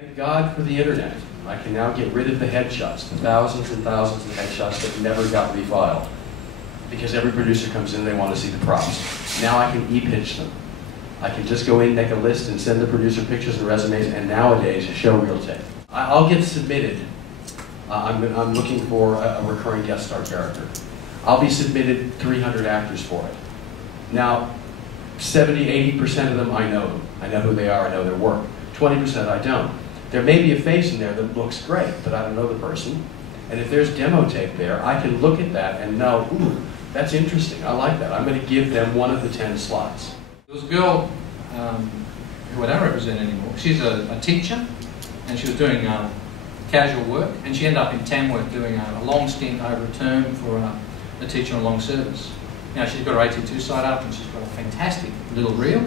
Thank God for the internet. I can now get rid of the headshots, the thousands and thousands of headshots that never got refiled. Because every producer comes in, they want to see the props. Now I can e-pitch them. I can just go in, make a list, and send the producer pictures and resumes, and nowadays a showreel tape. I'll get submitted. I'm looking for a recurring guest star character. I'll be submitted 300 actors for it. Now, 70–80% of them, I know them. I know who they are, I know their work. 20% I don't. There may be a face in there that looks great, but I don't know the person. And if there's demo tape there, I can look at that and know, ooh, that's interesting, I like that. I'm going to give them one of the 10 slots. There was a girl who I don't represent anymore. She's a teacher, and she was doing casual work, and she ended up in Tamworth doing a long stint over a term for a teacher on long service. Now she's got her AT2 site up, and she's got a fantastic little reel,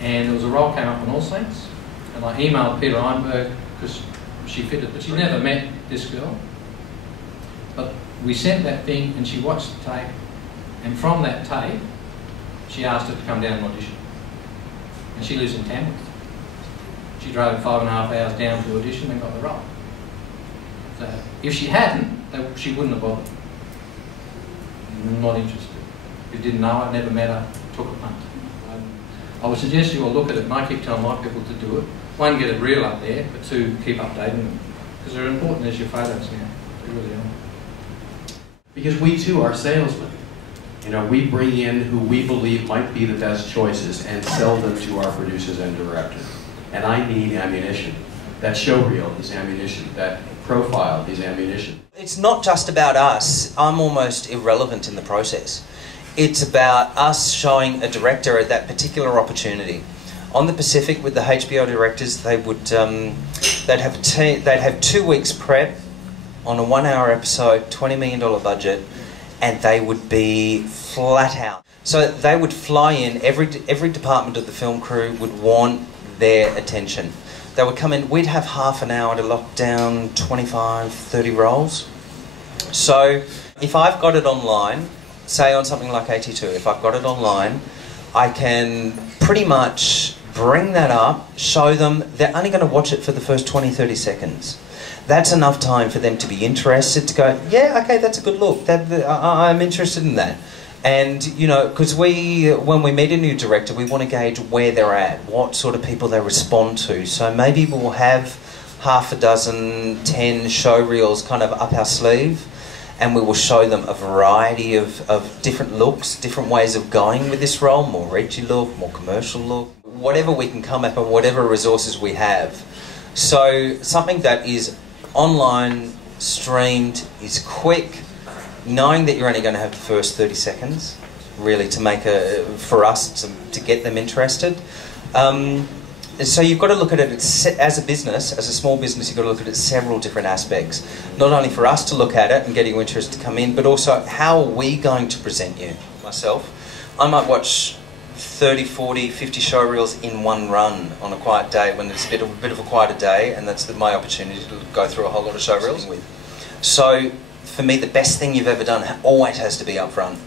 and there was a role came up on All Saints, and I emailed Peter Einberg because she fitted, but she'd never met this girl. But we sent that thing, and she watched the tape, and from that tape, she asked her to come down and audition. And she lives in Tamworth. She drove 5.5 hours down to audition and got the role. So if she hadn't, she wouldn't have bothered. Not interested. You didn't know her, never met her, took a punt. I would suggest you all look at it, and I keep telling my people to do it. One, get it real up there, but two, keep updating them. Because they're important as your photos now. They really are. Because we too are salesmen. You know, we bring in who we believe might be the best choices and sell them to our producers and directors. And I need ammunition. That showreel is ammunition. That profile is ammunition. It's not just about us. I'm almost irrelevant in the process. It's about us showing a director at that particular opportunity. On the Pacific, with the HBO directors, they would they'd have 2 weeks prep on a 1-hour episode, $20 million budget, and they would be flat out. So they would fly in. Every department of the film crew would want their attention. They would come in. We'd have half an hour to lock down 25, 30 roles. So if I've got it online, say on something like AT2, if I've got it online, I can pretty much bring that up, show them. They're only going to watch it for the first 20, 30 seconds. That's enough time for them to be interested, to go, yeah, okay, that's a good look. I'm interested in that. And, you know, because when we meet a new director, we want to gauge where they're at, what sort of people they respond to. So maybe we'll have half a dozen, 10 showreels kind of up our sleeve, and we will show them a variety of different looks, different ways of going with this role, more edgy look, more commercial look, whatever we can come up with, whatever resources we have. So something that is online, streamed, is quick, knowing that you're only going to have the first 30 seconds, really, to make for us to get them interested. So you've got to look at it as a business, as a small business, you've got to look at it several different aspects. Not only for us to look at it and get you interest to come in, but also how are we going to present you? Myself, I might watch 30, 40, 50 showreels in one run on a quiet day when it's a bit of a quieter day, and that's my opportunity to go through a whole lot of showreels with. So for me, the best thing you've ever done always has to be up front.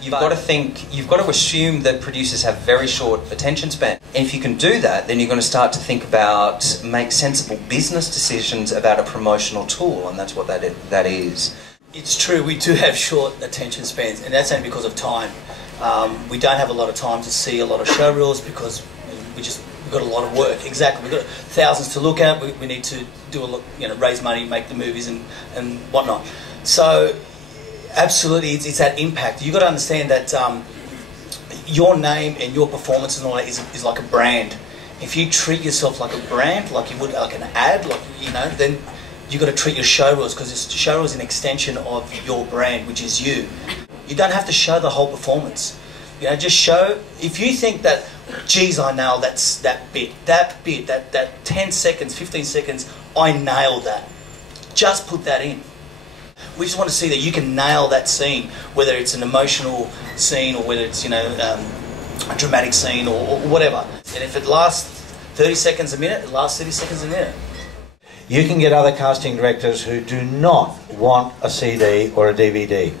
You've got to assume that producers have very short attention span. And if you can do that, then you're going to start to think about, make sensible business decisions about a promotional tool, and that's what that is. It's true, we do have short attention spans, and that's only because of time. We don't have a lot of time to see a lot of showreels because we've got a lot of work. Exactly, we've got thousands to look at. We need to do a lot, raise money, make the movies and whatnot. So absolutely, it's that impact. You've got to understand that your name and your performance and all that is like a brand. If you treat yourself like a brand, like you would like an ad, then you've got to treat your showreels, because the showreel is an extension of your brand, which is you. You don't have to show the whole performance. Just show, if you think that, geez, I nailed that bit, that 10 seconds, 15 seconds, I nailed that. Just put that in. We just want to see that you can nail that scene, whether it's an emotional scene or whether it's, a dramatic scene or whatever. And if it lasts 30 seconds a minute, it lasts 30 seconds a minute. You can get other casting directors who do not want a CD or a DVD.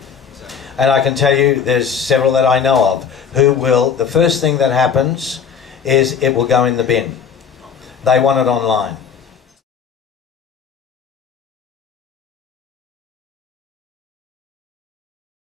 And I can tell you there's several that I know of who will, the first thing that happens is it will go in the bin. They want it online.